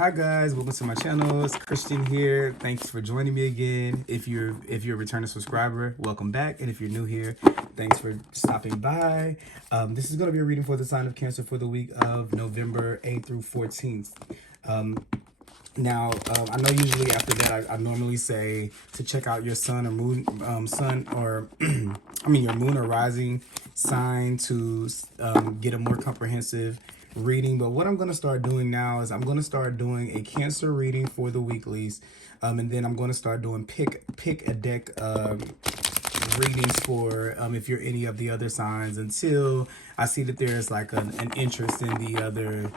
Hi guys, welcome to my channel. It's Christian here. Thanks for joining me again. If you're a returning subscriber, welcome back. And if you're new here, thanks for stopping by. This is going to be a reading for the sign of Cancer for the week of November 8th through 14th. Now, I know usually after that, I normally say to check out your sun or moon, your moon or rising sign to get a more comprehensive reading. But what I'm going to start doing now is I'm going to start doing a Cancer reading for the weeklies. And then I'm going to start doing pick a deck readings for if you're any of the other signs until I see that there's like an interest in the other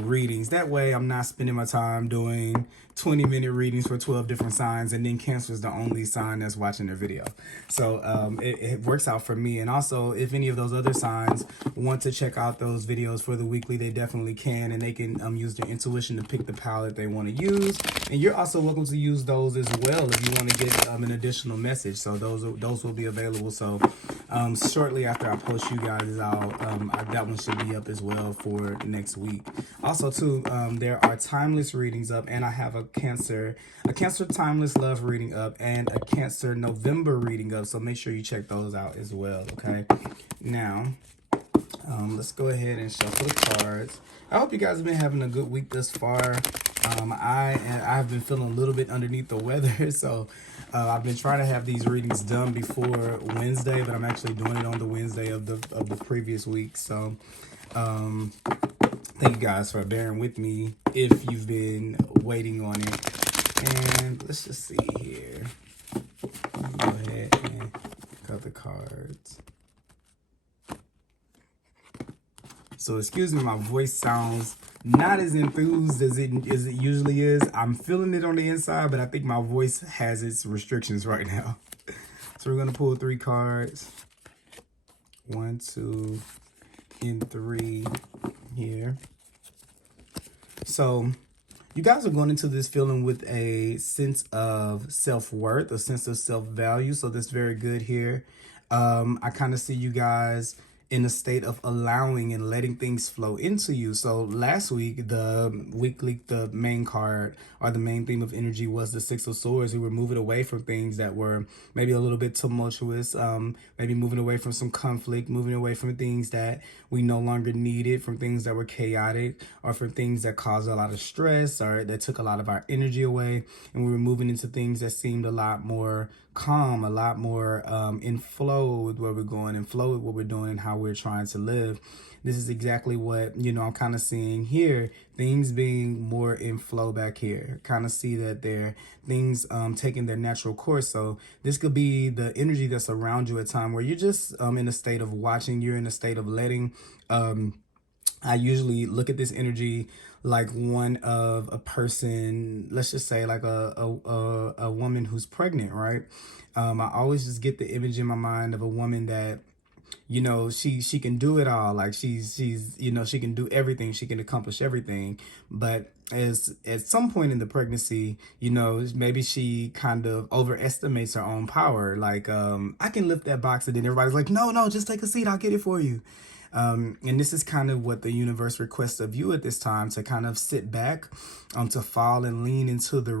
readings. That way I'm not spending my time doing 20-minute readings for 12 different signs and then Cancer is the only sign that's watching their video. So it works out for me. And also, if any of those other signs want to check out those videos for the weekly, they definitely can, and they can use their intuition to pick the palette they want to use. And you're also welcome to use those as well if you want to get an additional message. So those will be available. So shortly after I post you guys out, that one should be up as well for next week. Also too, there are timeless readings up, and I have a Cancer timeless love reading up and a Cancer November reading up. So make sure you check those out as well. Okay, now let's go ahead and shuffle the cards. I hope you guys have been having a good week thus far. I've been feeling a little bit underneath the weather, so I've been trying to have these readings done before Wednesday, but I'm actually doing it on the Wednesday of the previous week. So thank you guys for bearing with me if you've been waiting on it. And let's just see here. Go ahead and cut the cards. So excuse me, my voice sounds not as enthused as it usually is. I'm feeling it on the inside, but I think my voice has its restrictions right now. So we're going to pull 3 cards. 1, 2, and 3 here. So you guys are going into this feeling with a sense of self-worth, a sense of self-value. So that's very good here. I kind of see you guys in a state of allowing and letting things flow into you. So last week, the main card or the main theme of energy was the 6 of Swords. We were moving away from things that were maybe a little bit tumultuous, maybe moving away from some conflict, moving away from things that we no longer needed, from things that were chaotic, or from things that caused a lot of stress or that took a lot of our energy away. And we were moving into things that seemed a lot more calm, a lot more in flow with where we're going, and flow with what we're doing and how we're trying to live. This is exactly what, I'm kind of seeing here, things being more in flow back here. Kind of see that things taking their natural course. So this could be the energy that's around you at a time where you're just in a state of watching, you're in a state of letting. I usually look at this energy like one of a person, let's just say like a woman who's pregnant, right? I always just get the image in my mind of a woman that, she can do it all. Like she's she can do everything, she can accomplish everything. But at some point in the pregnancy, maybe she kind of overestimates her own power. Like, I can lift that box, and then everybody's like, no, just take a seat, I'll get it for you. And this is kind of what the universe requests of you at this time, to kind of sit back, to fall and lean into a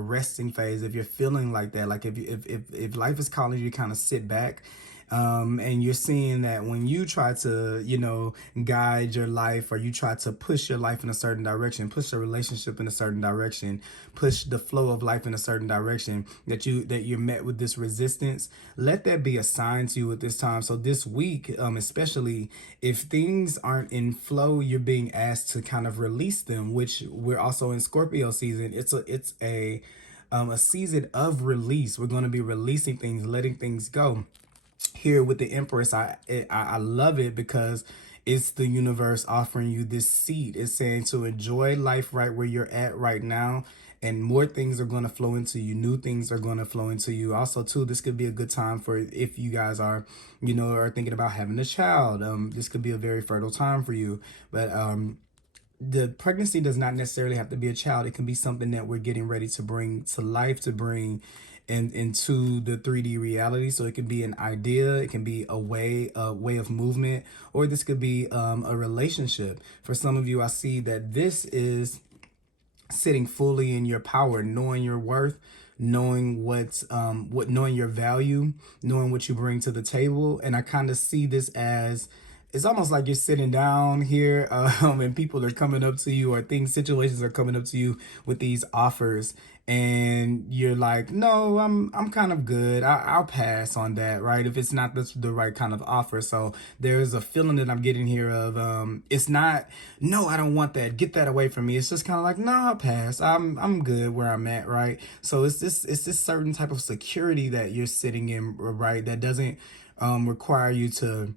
resting phase. If you're feeling like that, like if life is calling you to kind of sit back, and you're seeing that when you try to, guide your life, or you try to push your life in a certain direction, push your relationship in a certain direction, push the flow of life in a certain direction, that you're met with this resistance, let that be a sign to you at this time. So this week, especially if things aren't in flow, you're being asked to kind of release them, which we're also in Scorpio season. It's a season of release. We're going to be releasing things, letting things go. Here with the Empress, I love it because it's the universe offering you this seat. It's saying to enjoy life right where you're at right now, and more things are going to flow into you. New things are going to flow into you. Also, too, this could be a good time for if you guys are, are thinking about having a child. This could be a very fertile time for you. But the pregnancy does not necessarily have to be a child. It can be something that we're getting ready to bring to life, to bring into the 3D reality. So it can be an idea, it can be a way of movement, or this could be a relationship. For some of you, I see that this is sitting fully in your power, knowing your worth, knowing knowing your value, knowing what you bring to the table. And I kind of see this as, it's almost like you're sitting down here, and people are coming up to you, or situations are coming up to you with these offers, and you're like, no, I'm kind of good. I'll pass on that, right? If it's not the right kind of offer. So there's a feeling that I'm getting here of, it's not, no, I don't want that. Get that away from me. It's just kind of like, no, I'll pass. I'm good where I'm at, right? So it's this certain type of security that you're sitting in, right? That doesn't require you to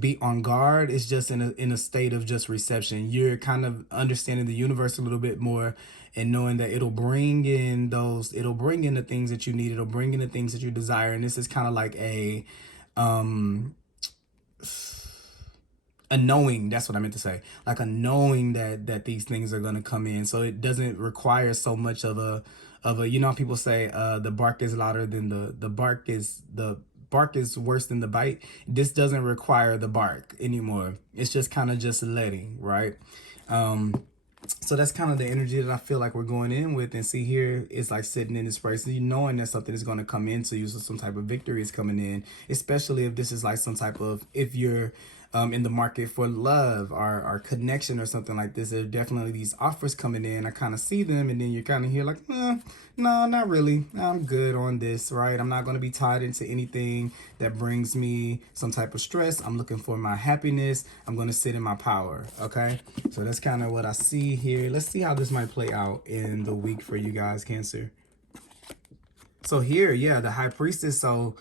be on guard. It's just in a state of just reception. You're kind of understanding the universe a little bit more, and knowing that it'll bring in the things that you need. It'll bring in the things that you desire. And this is kind of like um a knowing. That's what I meant to say. Like a knowing that these things are going to come in. So it doesn't require so much of a you know, people say the bark is louder than the bark is worse than the bite. This doesn't require the bark anymore. It's just kind of just letting, right? So that's kind of the energy that I feel like we're going in with. And see, here it's like sitting in this place, you knowing that something is going to come into you. So some type of victory is coming in, especially if this is like some type of, if you're in the market for love or connection or something like this. There are definitely these offers coming in. I kind of see them, and then you're kind of here like, no, not really. I'm good on this, right? I'm not going to be tied into anything that brings me some type of stress. I'm looking for my happiness. I'm going to sit in my power, okay? So that's kind of what I see here. Let's see how this might play out in the week for you guys, Cancer. So here, yeah, the High Priestess. So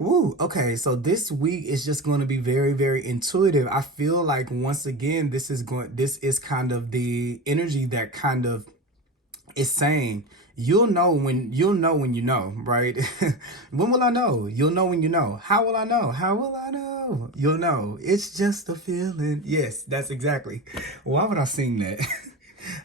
woo, okay, so this week is just going to be very, very intuitive. I feel like once again, this is kind of the energy that kind of is saying, you'll know when you know, right? When will I know? You'll know when you know. How will I know? How will I know? You'll know. It's just a feeling. Yes, that's exactly. Why would I sing that?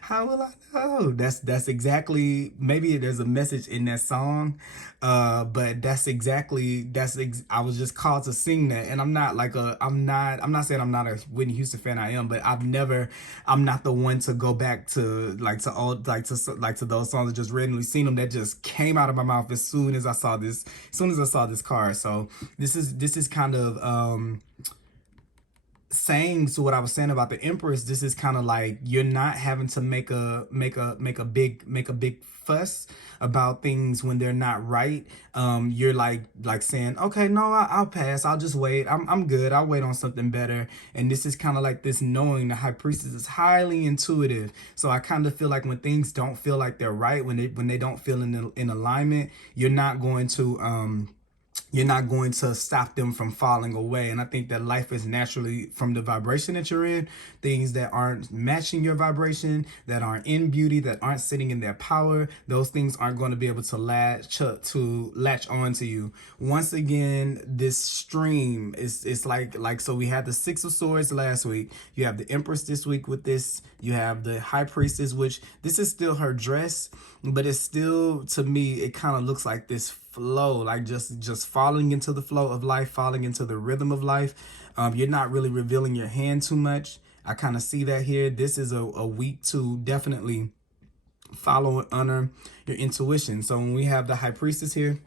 How will I know? That's exactly, maybe there's a message in that song, but I was just called to sing that. And I'm not saying I'm not a Whitney Houston fan. I am, but I'm not the one to go back to to those songs that just randomly seen them, that just came out of my mouth as soon as I saw this card. So this is kind of saying to what I was saying about the Empress. This is kind of like, you're not having to make a big fuss about things when they're not right. You're like saying, okay, no, I'll pass. I'll just wait. I'm good. I'll wait on something better. And this is kind of like this knowing. The High Priestess is highly intuitive. So I kind of feel like when things don't feel like they're right, when they don't feel in alignment, you're not going to stop them from falling away. And I think that life is naturally, from the vibration that you're in, things that aren't matching your vibration, that aren't in beauty, that aren't sitting in their power, those things aren't going to be able to latch on to you. Once again, this stream is like, so we had the Six of Swords last week. You have the Empress this week with this. You have the High Priestess, which this is still her dress, but it's still, to me, it kind of looks like this flow, like just falling into the flow of life, falling into the rhythm of life. You're not really revealing your hand too much. I kind of see that here. This is a week to definitely follow and honor your intuition. So when we have the High Priestess here,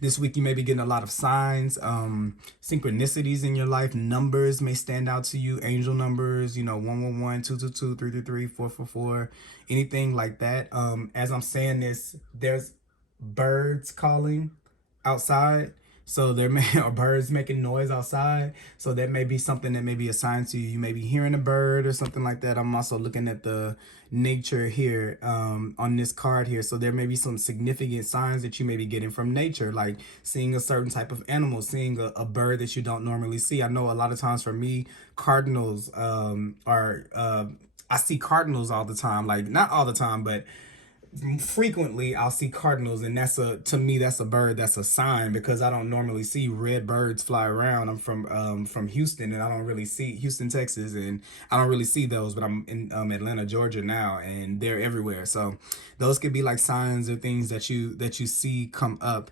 this week you may be getting a lot of signs, synchronicities in your life. Numbers may stand out to you, angel numbers, 111, 222, 333, 444, anything like that. As I'm saying this, there's birds calling outside. So there are birds making noise outside. So that may be something that may be assigned to you. You may be hearing a bird or something like that. I'm also looking at the nature here on this card here. So there may be some significant signs that you may be getting from nature, like seeing a certain type of animal, seeing a bird that you don't normally see. I know a lot of times for me, cardinals I see cardinals all the time. Like, not all the time, but frequently I'll see cardinals, and to me that's a bird, that's a sign, because I don't normally see red birds fly around. I'm from Houston, and I don't really see Houston, Texas, and I don't really see those, but I'm in Atlanta, Georgia now, and they're everywhere. So those could be like signs or things that you see come up.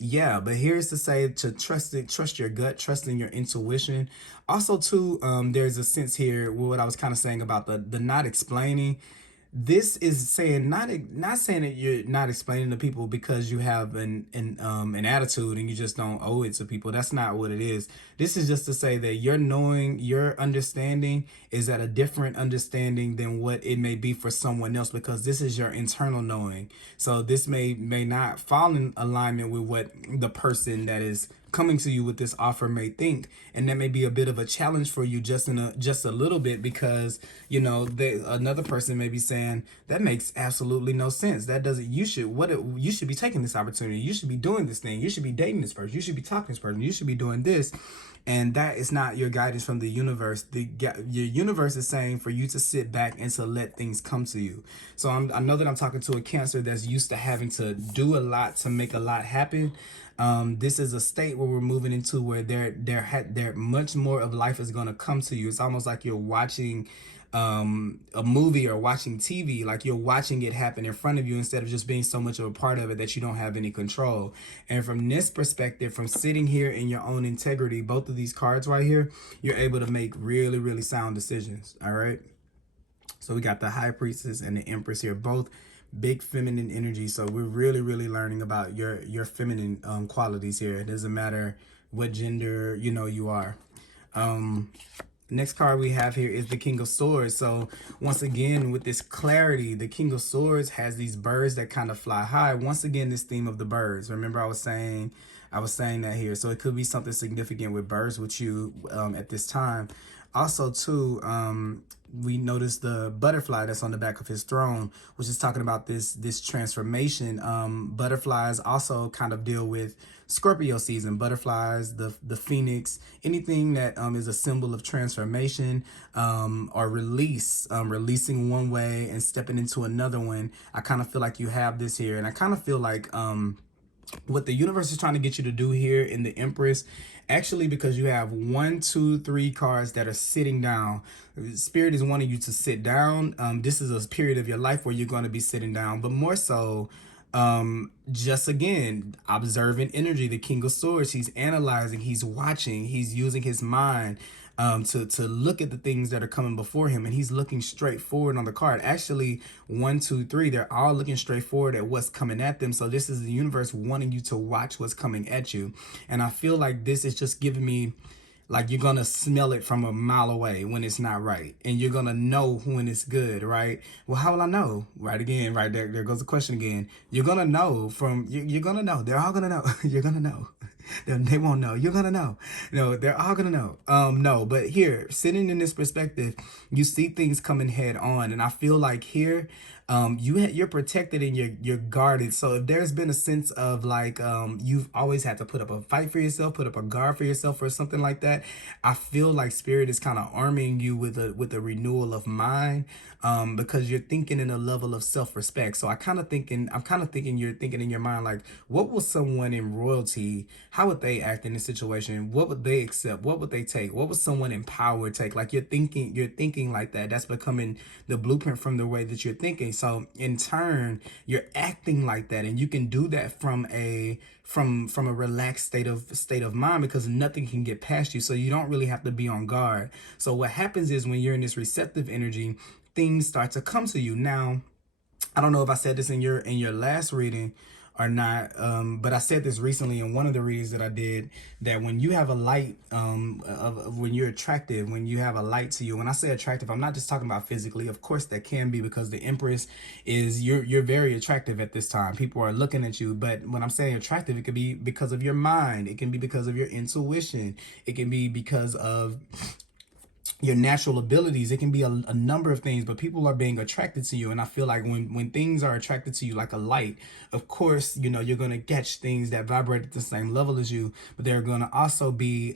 Yeah, but here's to say to trust it, trust your gut, trust in your intuition. Also, too, there's a sense here with what I was kind of saying about the not explaining. This is saying not saying that you're not explaining to people because you have an attitude and you just don't owe it to people. That's not what it is. This is just to say that your knowing, your understanding is at a different understanding than what it may be for someone else, because this is your internal knowing. So this may not fall in alignment with what the person that is coming to you with this offer may think, and that may be a bit of a challenge for you, just a little bit, because another person may be saying that makes absolutely no sense. That doesn't you should be taking this opportunity, you should be doing this thing, you should be dating this person, you should be talking to this person, you should be doing this. And that is not your guidance from the universe. Your universe is saying for you to sit back and to let things come to you. So I know that I'm talking to a Cancer that's used to having to do a lot to make a lot happen. This is a state where we're moving into where there much more of life is going to come to you. It's almost like you're watching a movie or watching TV, like you're watching it happen in front of you instead of just being so much of a part of it that you don't have any control. And from this perspective, from sitting here in your own integrity, both of these cards right here, you're able to make really, really sound decisions. All right. So we got the High Priestess and the Empress here, both big feminine energy. So we're really, really learning about your feminine qualities here. It doesn't matter what gender you are. Next card we have here is the King of Swords. So once again, with this clarity, the King of Swords has these birds that kind of fly high. Once again, this theme of the birds. Remember, I was saying that here. So it could be something significant with birds with you at this time. Also, too, we notice the butterfly that's on the back of his throne, which is talking about this transformation. Butterflies also kind of deal with Scorpio season. Butterflies, the phoenix, anything that is a symbol of transformation or release, releasing one way and stepping into another one. I kind of feel like you have this here, and I kind of feel like what the universe is trying to get you to do here in the Empress, actually, because you have 1, 2, 3 cards that are sitting down. Spirit is wanting you to sit down. This is a period of your life where you're going to be sitting down, but more so, just again, observant energy. The King of Swords, he's analyzing, he's watching, he's using his mind to look at the things that are coming before him, and he's looking straight forward on the card. Actually, 1, 2, 3, they're all looking straight forward at what's coming at them. So this is the universe wanting you to watch what's coming at you. And I feel like this is just giving me, like, you're gonna smell it from a mile away when it's not right, and you're gonna know when it's good, right? Well, how will I know? Right, again, right there goes the question again. You're gonna know from you're gonna know. They're all gonna know. You're gonna know. They won't know. You're gonna know. No, they're all gonna know. No, but here, sitting in this perspective, you see things coming head on, and I feel like here, you're protected and you're guarded. So if there's been a sense of like you've always had to put up a fight for yourself, put up a guard for yourself, or something like that, I feel like Spirit is kind of arming you with a renewal of mind, because you're thinking in a level of self-respect. So I'm kind of thinking you're thinking in your mind, like, what will someone in royalty, how would they act in this situation? What would they accept? What would they take? What would someone in power take? Like, you're thinking like that. That's becoming the blueprint from the way that you're thinking. So in turn, you're acting like that, and you can do that from a relaxed state of mind, because nothing can get past you. So you don't really have to be on guard. So what happens is, when you're in this receptive energy, things start to come to you. Now, I don't know if I said this in your last reading or not, but I said this recently in one of the readings that I did, that when you have a light, when you're attractive, when you have a light to you. When I say attractive, I'm not just talking about physically. Of course that can be, because the Empress is, you're very attractive at this time. People are looking at you. But when I'm saying attractive, it could be because of your mind. It can be because of your intuition. It can be because of your natural abilities. It can be a number of things, but people are being attracted to you. And I feel like when things are attracted to you like a light, of course, you're going to catch things that vibrate at the same level as you, but there are going to also be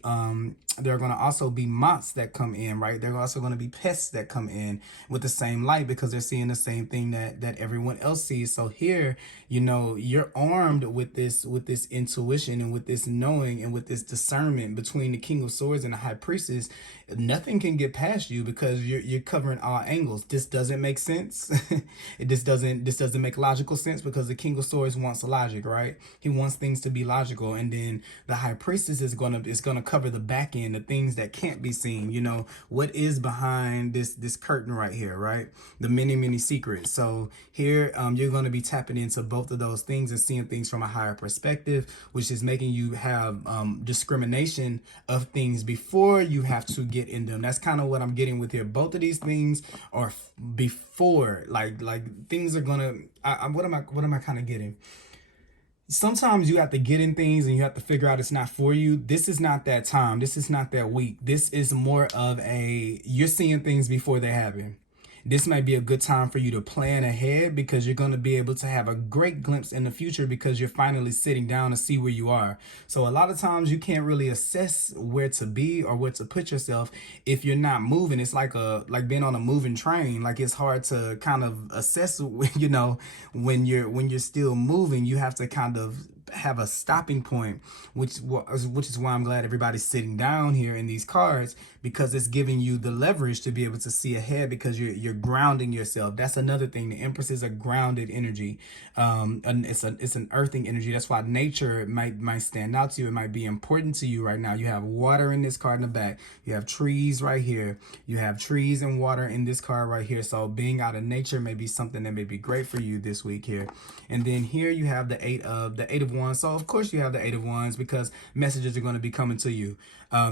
moths that come in, right? There are also going to be pests that come in with the same light, because they're seeing the same thing that everyone else sees. So here, you're armed with this intuition and with this knowing and with this discernment between the King of Swords and the High Priestess. nothing can get past you because you're covering all angles. This doesn't make sense. This doesn't make logical sense because the King of Swords wants logic, right? He wants things to be logical, and then the High Priestess is gonna cover the back end, the things that can't be seen. You know, what is behind this curtain right here, right? The many secrets. So here, you're gonna be tapping into both of those things and seeing things from a higher perspective, which is making you have discrimination of things before you have to get in them. That's kind of what I'm getting with here. Both of these things are before, like things are gonna. What am I kind of getting? Sometimes you have to get in things and you have to figure out it's not for you. This is not that time. This is not that week. This is more of you're seeing things before they happen. This might be a good time for you to plan ahead because you're going to be able to have a great glimpse in the future because you're finally sitting down to see where you are. So a lot of times you can't really assess where to be or where to put yourself if you're not moving. It's like being on a moving train. Like, it's hard to kind of assess, you know, when you're still moving. You have to kind of have a stopping point, which is why I'm glad everybody's sitting down here in these cards, because it's giving you the leverage to be able to see ahead because you're grounding yourself. That's another thing. The Empress is a grounded energy, and it's an earthing energy. That's why nature might stand out to you. It might be important to you right now. You have water in this card in the back. You have trees right here. You have trees and water in this card right here. So being out in nature may be something that may be great for you this week here. And then here you have the eight of wands. So of course you have the Eight of Wands because messages are going to be coming to you.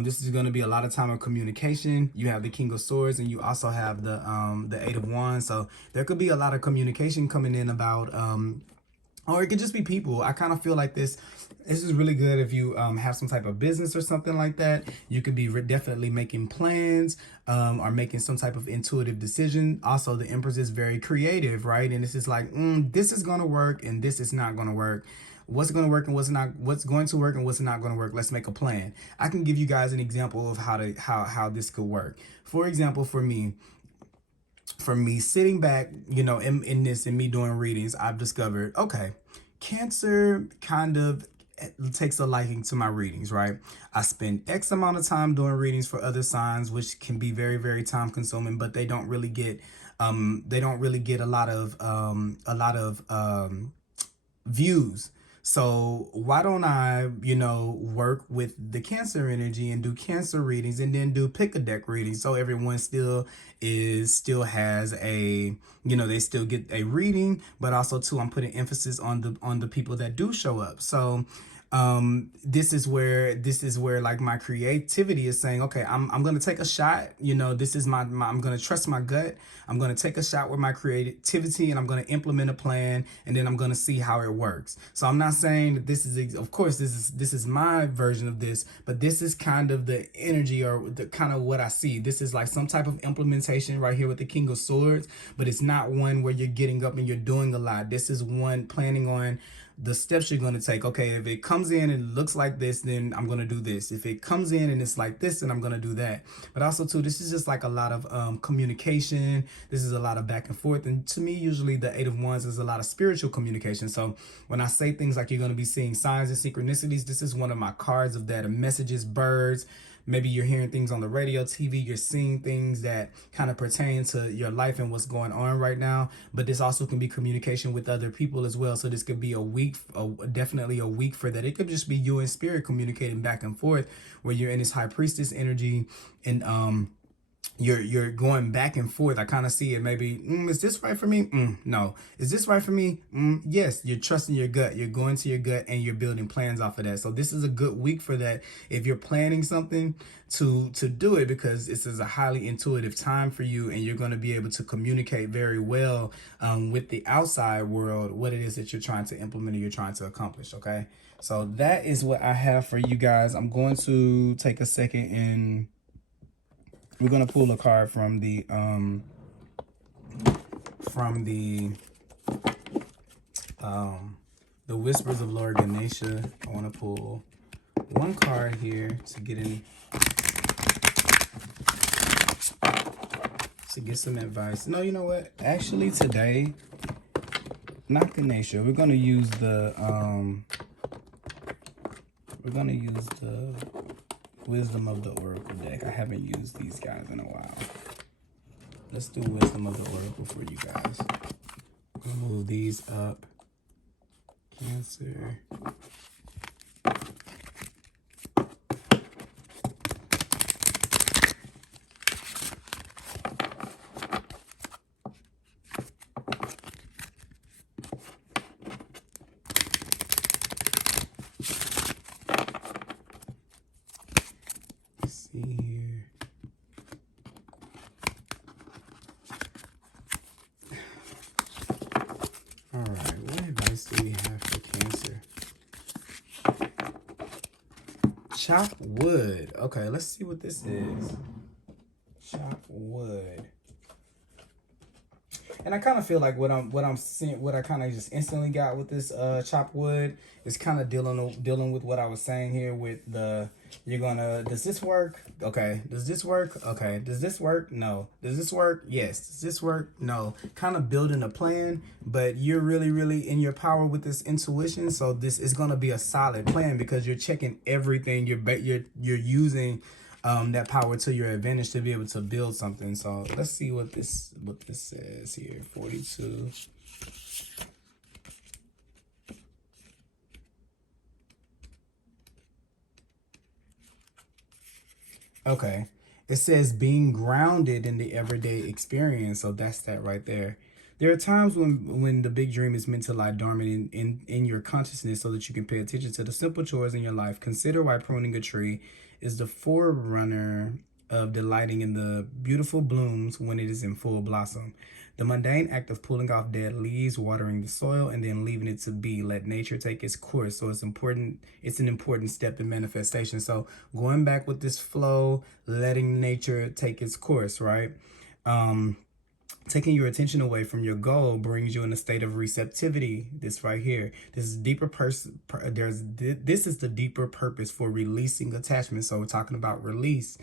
This is going to be a lot of time of communication. You have the King of Swords and you also have the Eight of Wands. So there could be a lot of communication coming in about, or it could just be people. I kind of feel like this is really good if you have some type of business or something like that. You could be definitely making plans or making some type of intuitive decision. Also, the Empress is very creative, right? And this is like, this is going to work and this is not going to work. What's going to work and what's going to work and what's not going to work. Let's make a plan. I can give you guys an example of how this could work. For example, for me sitting back, you know, in me doing readings, I've discovered, okay, Cancer kind of takes a liking to my readings, right? I spend X amount of time doing readings for other signs, which can be very, very time consuming, but they don't really get a lot of views. So why don't I, you know, work with the Cancer energy and do Cancer readings and then do pick a deck readings, so everyone still has a, you know, they still get a reading, but also too, I'm putting emphasis on the people that do show up. So this is where like my creativity is saying, okay, I'm gonna take a shot, you know, this is my I'm gonna trust my gut. I'm gonna take a shot with my creativity and I'm gonna implement a plan and then I'm gonna see how it works. So I'm not saying that this is, of course this is my version of this, but this is kind of the energy or the kind of what I see. This is like some type of implementation right here with the King of Swords, but it's not one where you're getting up and you're doing a lot. This is one planning on the steps you're going to take. Okay, if it comes in and it looks like this, then I'm going to do this. If it comes in and it's like this, then I'm going to do that. But also too, this is just like a lot of communication. This is a lot of back and forth. And to me, usually the Eight of Wands is a lot of spiritual communication. So when I say things like you're going to be seeing signs and synchronicities, this is one of my cards of that. Messages, birds. Maybe you're hearing things on the radio, TV, you're seeing things that kind of pertain to your life and what's going on right now. But this also can be communication with other people as well. So this could be definitely a week for that. It could just be you and spirit communicating back and forth where you're in this High Priestess energy and you're going back and forth. I kind of see it. Maybe, is this right for me? No. Is this right for me? Yes. You're trusting your gut. You're going to your gut and you're building plans off of that. So this is a good week for that. If you're planning something to do it, because this is a highly intuitive time for you and you're going to be able to communicate very well with the outside world, what it is that you're trying to implement or you're trying to accomplish. Okay. So that is what I have for you guys. I'm going to take a second and we're going to pull a card from the Whispers of Lord Ganesha. I want to pull one card here to get some advice. No, you know what? Actually, today, not Ganesha. We're going to use the Wisdom of the Oracle deck. I haven't used these guys in a while. Let's do Wisdom of the Oracle for you guys. Move these up. Cancer. Chop wood. Okay, let's see what this is. Chop wood. And I kind of feel like what I kind of just instantly got with this chop wood is kind of dealing with what I was saying here with the does this work? Okay. Does this work? Okay. Does this work? No. Does this work? Yes. Does this work? No. Kind of building a plan, but you're really in your power with this intuition. So this is gonna be a solid plan because you're checking everything. You're using that power to your advantage to be able to build something. So let's see what this says here. 42. Okay. It says being grounded in the everyday experience. So that's that right there. There are times when the big dream is meant to lie dormant in your consciousness so that you can pay attention to the simple chores in your life. Consider why pruning a tree is the forerunner of delighting in the beautiful blooms when it is in full blossom. The mundane act of pulling off dead leaves, watering the soil, and then leaving it to be. Let nature take its course. So it's important. It's an important step in manifestation. So going back with this flow, letting nature take its course, right? Taking your attention away from your goal brings you in a state of receptivity. This right here, this is deeper person. This is the deeper purpose for releasing attachment. So we're talking about release.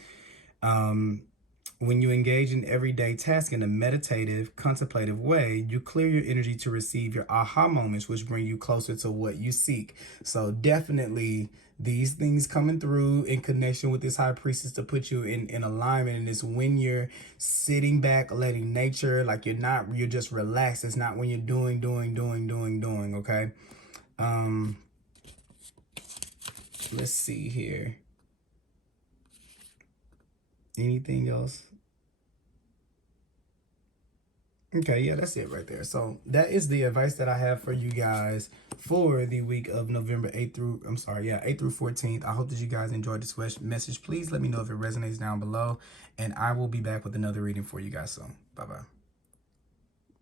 When you engage in everyday tasks in a meditative, contemplative way, you clear your energy to receive your aha moments, which bring you closer to what you seek. So definitely these things coming through in connection with this high priestess to put you in alignment. And it's when you're sitting back, letting nature, like you're just relaxed. It's not when you're doing, okay? Let's see here. Anything else? Okay, yeah, that's it right there. So that is the advice that I have for you guys for the week of November 8th through 14th. I hope that you guys enjoyed this message. Please let me know if it resonates down below, and I will be back with another reading for you guys soon. Bye-bye.